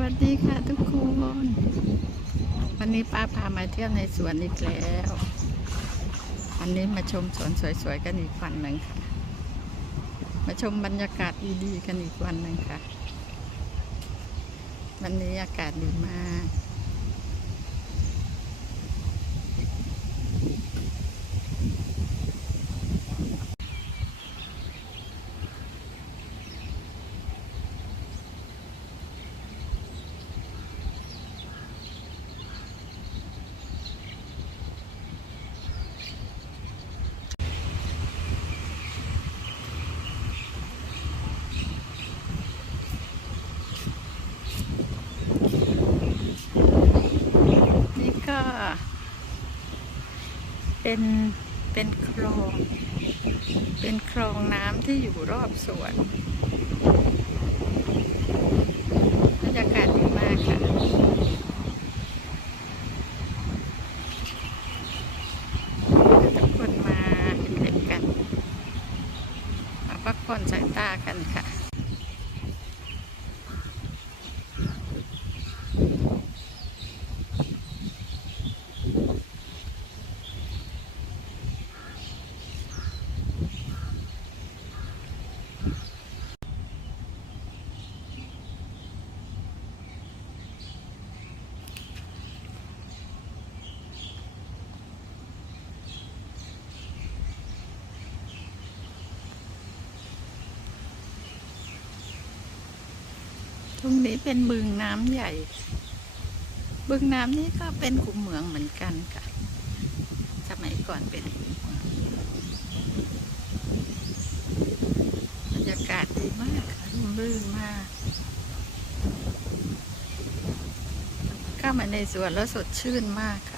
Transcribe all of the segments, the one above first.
สวัสดีค่ะทุกคน วันนี้ป้าพามาเที่ยวในสวนอีกแล้ว วันนี้มาชมสวนสวยๆกันอีกวันหนึ่งค่ะ มาชมบรรยากาศดีๆกันอีกวันหนึ่งค่ะ วันนี้อากาศดีมาก นี่ก็ เป็นเป็นคลอง เป็นคลองน้ำที่อยู่รอบสวนบรรยากาศดีมากค่ะทุกคนมาเล่นกัน มาพักผ่อนสายตากันค่ะ ต รงนี้เป็นบึงน้ำใหญ่ บึงน้ำนี้ก็เป็นขุมเหมืองเหมือนกันค่ะ สมัยก่อนเป็นขุมเหมืองบรรยากาศดีมากค่ะร่มรื่นมากเข้ามาในสวนแล้วสดชื่นมากค่ะ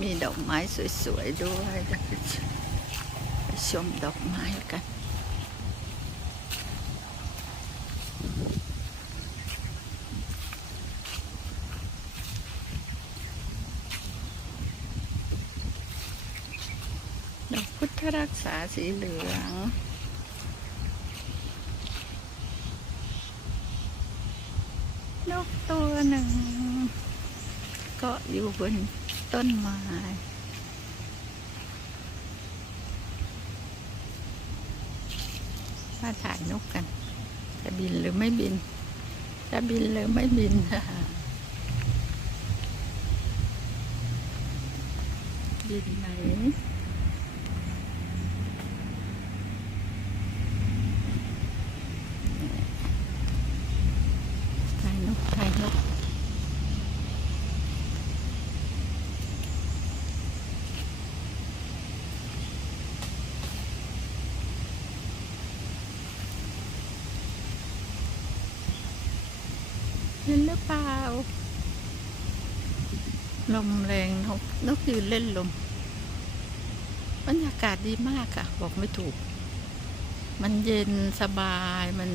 มีดอกไม้สวยๆด้วยไปชมดอกไม้กัน ดอกพุทธรักษาสีเหลืองนกตัวหนึ่ง ก็อยู่บน ต้นไม้มาถ่ายนกกัน จะบินหรือไม่บิน จะบินหรือไม่บินบินไหนถ่ายนกถ่ายนก เห็นหรือเปล่า ลมแรงนกนกยืนเล่นลมบรรยากาศดีมากค่ะ บอกไม่ถูก มันเย็นสบายมัน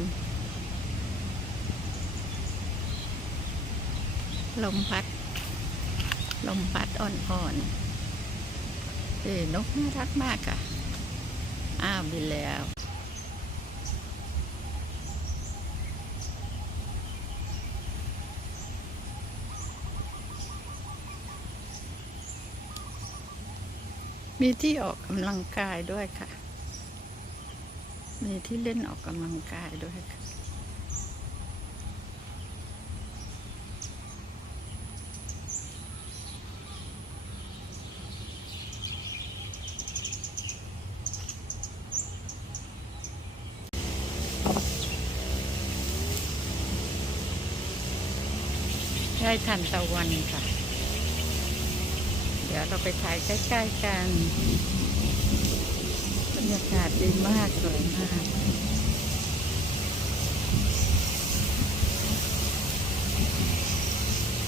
ลมพัด ลมพัดอ่อนๆเอ้นกน่ารักมากค่ะ อ้าวบินแล้ว มีที่ออกกำลังกายด้วยค่ะ มีที่เล่นออกกำลังกายด้วยค่ะไร่ทันตะวันค่ะ ดี๋ยวเราไปถ่ายใกล้ๆกันบรรยากาศดีมากสวยมาก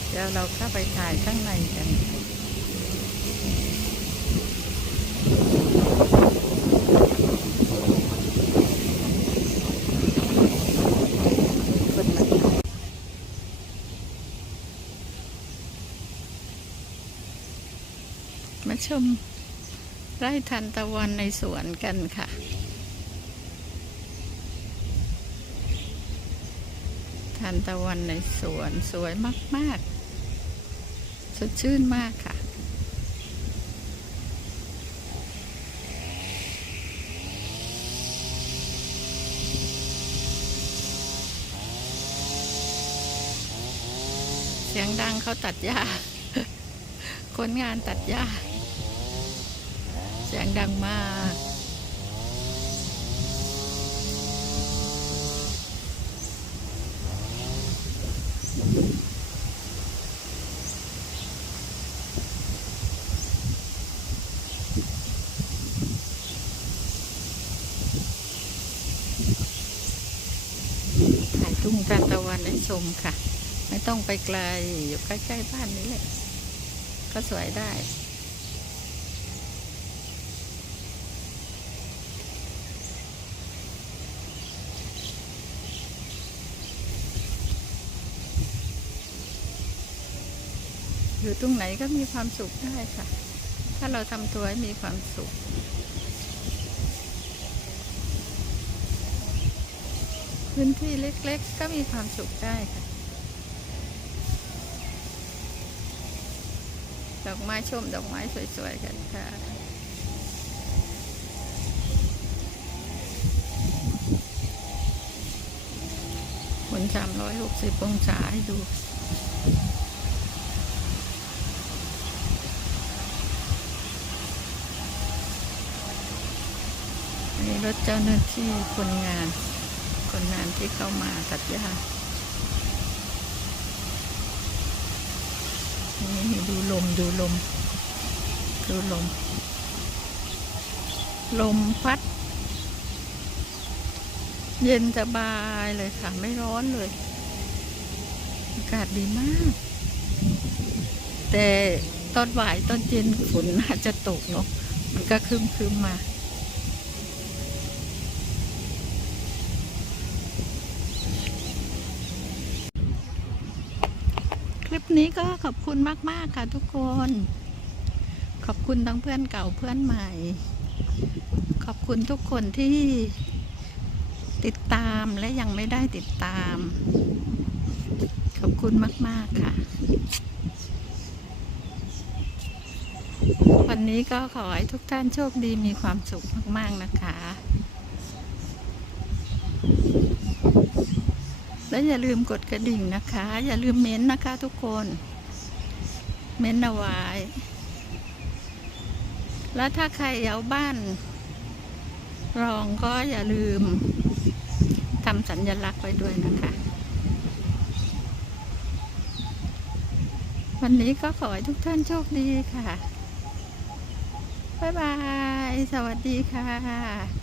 เดี๋ยวเราเข้าไปถ่ายข้างในกันคนมาถ่าย มา ชมไร่ทันตะวันในสวนกันค่ะ ทันตะวันในสวนสวยมาก ๆ สดชื่นมากค่ะเสียงดังเขาตัดหญ้า คนงานตัดหญ้า สียงดังมากถ่ายทุ่งทานตะวันให้ชมค่ะ ไม่ต้องไปไกลอยู่ใกล้ๆบ้านนี้แหละก็สวยได้ อยู่ตรงไหนก็มีความสุขได้ค่ะ ถ้าเราทำตัวให้มีความสุข พื้นที่เล็กๆ ก็มีความสุขได้ค่ะ ดอกไม้ชมดอกไม้สวยๆกันค่ะผลสามร้อยหกสิบองศาให้ดู นี้รถเจ้าหน้าที่คนงาน คนงานที่เข้ามาตัดหญ้านี่ดูลมดูลม ดูลม ลมพัด เย็นสบายเลยค่ะ ไม่ร้อนเลย อากาศดีมาก แต่ตอนบ่ายตอนเย็นฝนอาจจะตกเนาะมันก็คึมคึมมา ลิปนี้ก็ขอบคุณมาก ๆ ค่ะทุกคน ขอบคุณทั้งเพื่อนเก่าเพื่อนใหม่ ขอบคุณทุกคนที่ติดตามและยังไม่ได้ติดตาม ขอบคุณมาก ๆ ค่ะ วันนี้ก็ขอให้ทุกท่านโชคดีมีความสุขมาก ๆ นะคะ และอย่าลืมกดกระดิ่งนะคะ อย่าลืมเม้นต์นะคะทุกคน เม้นต์เอาไว้ แล้วถ้าใครเอาบ้าน รองก็อย่าลืมทำสัญลักษณ์ไว้ด้วยนะคะ วันนี้ก็ขอให้ทุกท่านโชคดีค่ะ บ๊ายบาย สวัสดีค่ะ